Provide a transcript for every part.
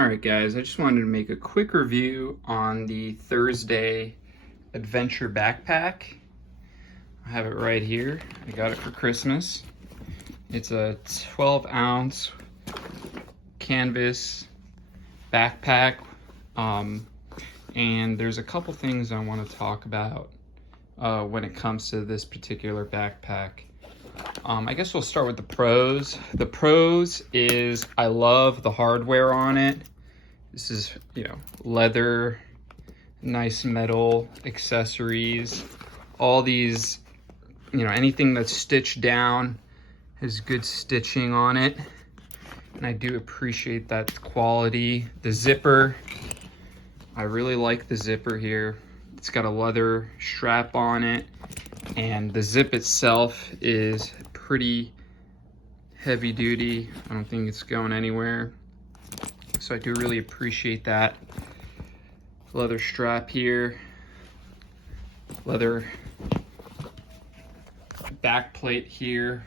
Alright guys, I just wanted to make a quick review on the Thursday Adventure backpack. I have it right here. I got it for Christmas. It's a 12-ounce canvas backpack. And there's a couple things I want to talk about when it comes to this particular backpack. I guess we'll start with the pros. The pros is I love the hardware on it. This is, leather, nice metal accessories. All these, anything that's stitched down has good stitching on it. And I do appreciate that quality. The zipper, I really like the zipper here. It's got a leather strap on it. And the zip itself is pretty heavy duty. I don't think it's going anywhere. So I do really appreciate that. Leather strap here. Leather back plate here.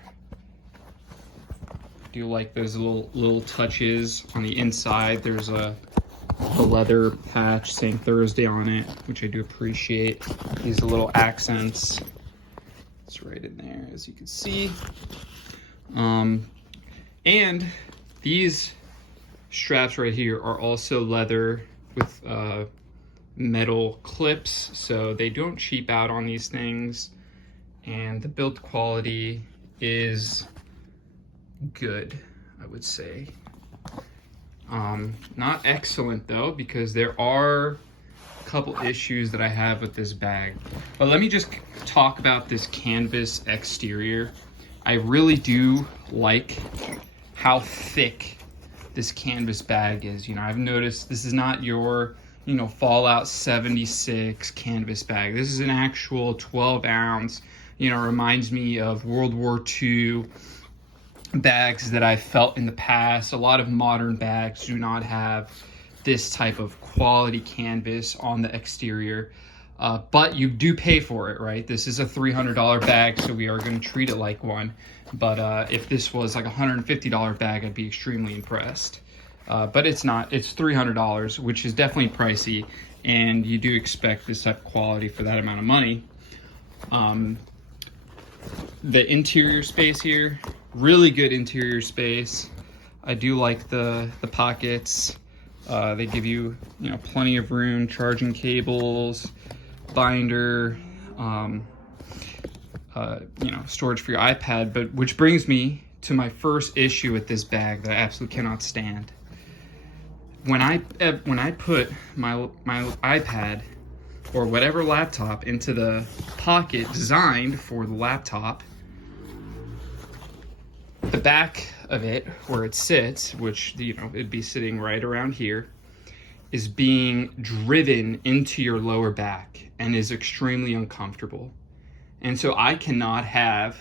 I do like those little touches on the inside. There's a leather patch saying Thursday on it, which I do appreciate. These little accents. It's right in there, as you can see. And these straps right here are also leather with metal clips, so they don't cheap out on these things. And the build quality is good, I would say. Not excellent though, because there are a couple issues that I have with this bag. But let me just talk about this canvas exterior. I really do like how thick this canvas bag is. I've noticed this is not your, Fallout 76 canvas bag. This is an actual 12-ounce, reminds me of World War II bags that I felt in the past. A lot of modern bags do not have this type of quality canvas on the exterior, but you do pay for it, right? This is a $300 bag, so we are going to treat it like one. But if this was like a $150 bag, I'd be extremely impressed. But it's not. It's $300, which is definitely pricey, and you do expect this type of quality for that amount of money. The interior space here, really good interior space. I do like the pockets. They give you, plenty of room, charging cables, binder, storage for your iPad. But which brings me to my first issue with this bag that I absolutely cannot stand. When I put my iPad or whatever laptop into the pocket designed for the laptop, the back of it, where it sits, which, it'd be sitting right around here, is being driven into your lower back and is extremely uncomfortable. And so I cannot have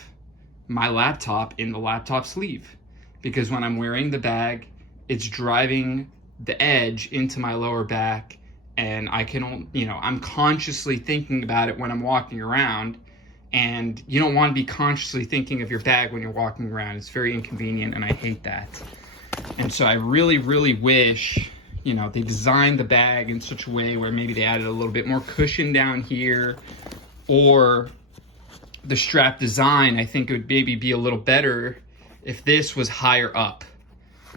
my laptop in the laptop sleeve, because when I'm wearing the bag, it's driving the edge into my lower back, and I can, I'm consciously thinking about it when I'm walking around. And you don't want to be consciously thinking of your bag when you're walking around. It's very inconvenient, and I hate that. And so I really, really wish, they designed the bag in such a way where maybe they added a little bit more cushion down here, or the strap design, I think it would maybe be a little better if this was higher up,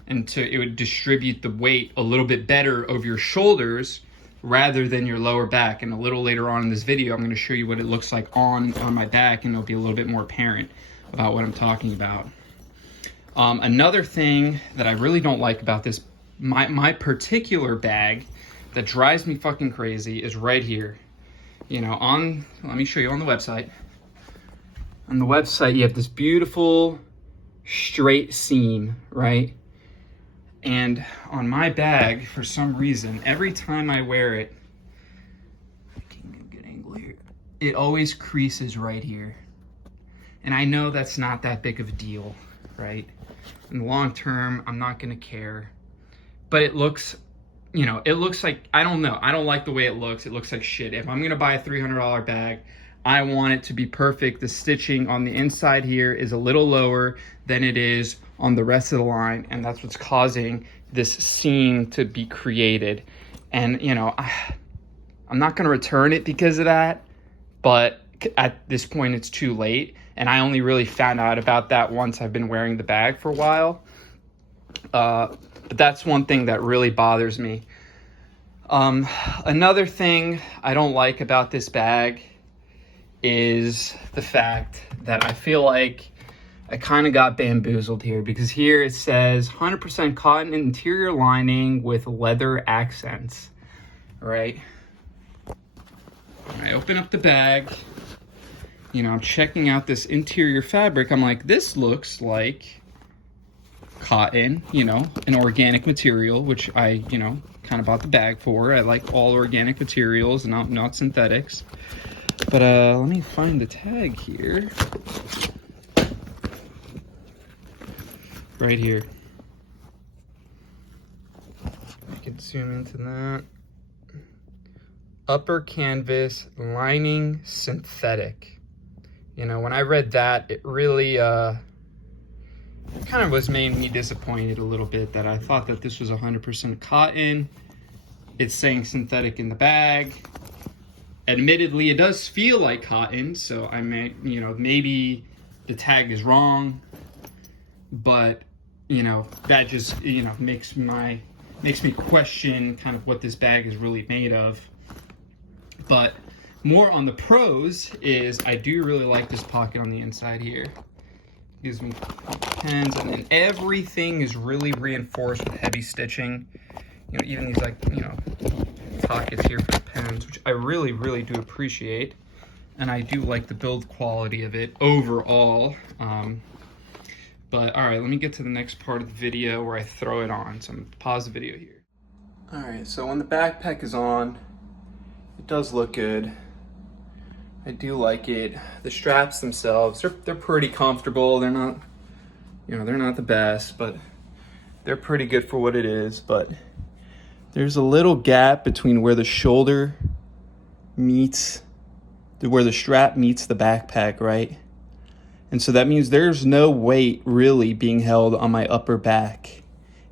and it would distribute the weight a little bit better over your shoulders rather than your lower back. And a little later on in this video, I'm going to show you what it looks like on my back, and it'll be a little bit more apparent about what I'm talking about. Another thing that I really don't like about this, my particular bag that drives me fucking crazy, is right here. Let me show you on the website. On the website, you have this beautiful straight seam, right? And on my bag, for some reason, every time I wear it, I can get a good angle here, it always creases right here. And I know that's not that big of a deal, right? In the long term, I'm not gonna care. But it looks, it looks like, I don't know. I don't like the way it looks. It looks like shit. If I'm gonna buy a $300 bag, I want it to be perfect. The stitching on the inside here is a little lower than it is on the rest of the line, and that's what's causing this seam to be created. And, you know, I'm not going to return it because of that, but at this point it's too late. And I only really found out about that once I've been wearing the bag for a while. But that's one thing that really bothers me. Another thing I don't like about this bag is the fact that I feel like I kind of got bamboozled here, because here it says 100% cotton interior lining with leather accents, right? When I open up the bag, you know, I'm checking out this interior fabric. I'm like, this looks like cotton, you know, an organic material, which I, you know, kind of bought the bag for. I like all organic materials, not synthetics. But let me find the tag here. Right here. I can zoom into that. Upper canvas lining synthetic. You know, when I read that, it really kind of made me disappointed a little bit, that I thought that this was 100% cotton. It's saying synthetic in the bag. Admittedly, it does feel like cotton, so I may, you know, maybe the tag is wrong, but, you know, that just, you know, makes me question kind of what this bag is really made of. But more on the pros is I do really like this pocket on the inside here. Gives me pens, and then everything is really reinforced with heavy stitching. You know, even these, like, you know, pockets here for the pens, which I really, really do appreciate. And I do like the build quality of it overall. But all right, let me get to the next part of the video where I throw it on. So I'm gonna pause the video here. All right, so when the backpack is on, it does look good. I do like it. The straps themselves, they're pretty comfortable. They're not, you know, they're not the best, but they're pretty good for what it is. But there's a little gap between where the shoulder meets, where the strap meets the backpack, right? And so that means there's no weight really being held on my upper back.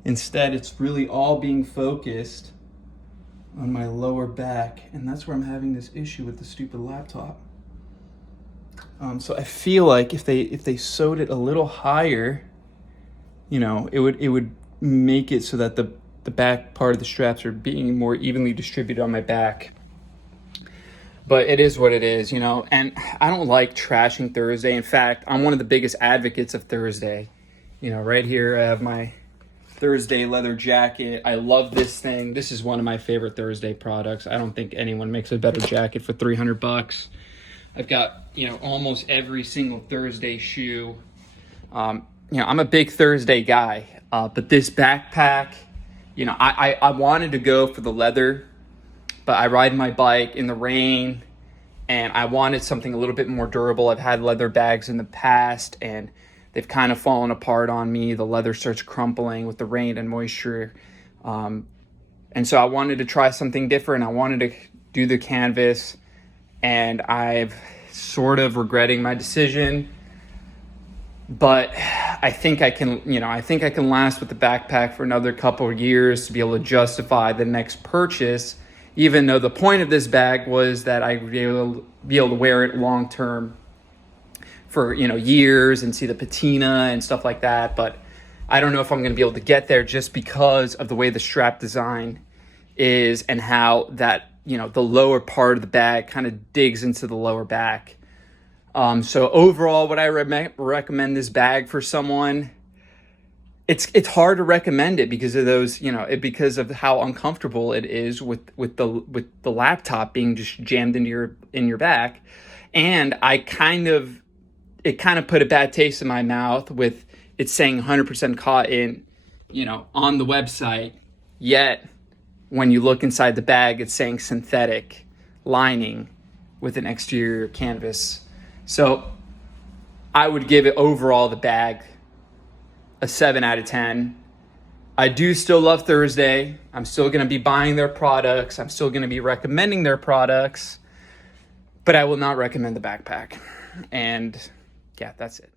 Instead, it's really all being focused on my lower back, and that's where I'm having this issue with the stupid laptop. So I feel like if they sewed it a little higher, you know, it would make it so that the back part of the straps are being more evenly distributed on my back. But it is what it is, you know, and I don't like trashing Thursday. In fact, I'm one of the biggest advocates of Thursday. You know, right here I have my Thursday leather jacket. I love this thing. This is one of my favorite Thursday products. I don't think anyone makes a better jacket for $300. I've got, you know, almost every single Thursday shoe. You know, I'm a big Thursday guy, but this backpack, you know, I wanted to go for the leather, but I ride my bike in the rain and I wanted something a little bit more durable. I've had leather bags in the past and they've kind of fallen apart on me. The leather starts crumpling with the rain and moisture. And so I wanted to try something different. I wanted to do the canvas, and I've sort of regretting my decision. But I think I can, you know, I think I can last with the backpack for another couple of years to be able to justify the next purchase, even though the point of this bag was that I'd be able to wear it long term for, you know, years and see the patina and stuff like that. But I don't know if I'm going to be able to get there just because of the way the strap design is and how that, you know, the lower part of the bag kind of digs into the lower back. So overall, would I recommend this bag for someone? It's hard to recommend it because of those, you know, because of how uncomfortable it is with the laptop being just jammed into your back. And it kind of put a bad taste in my mouth with it saying 100% cotton, you know, on the website. Yet when you look inside the bag, it's saying synthetic lining with an exterior canvas. So I would give it overall, the bag, a 7 out of 10. I do still love Thursday. I'm still going to be buying their products. I'm still going to be recommending their products, but I will not recommend the backpack. And yeah, that's it.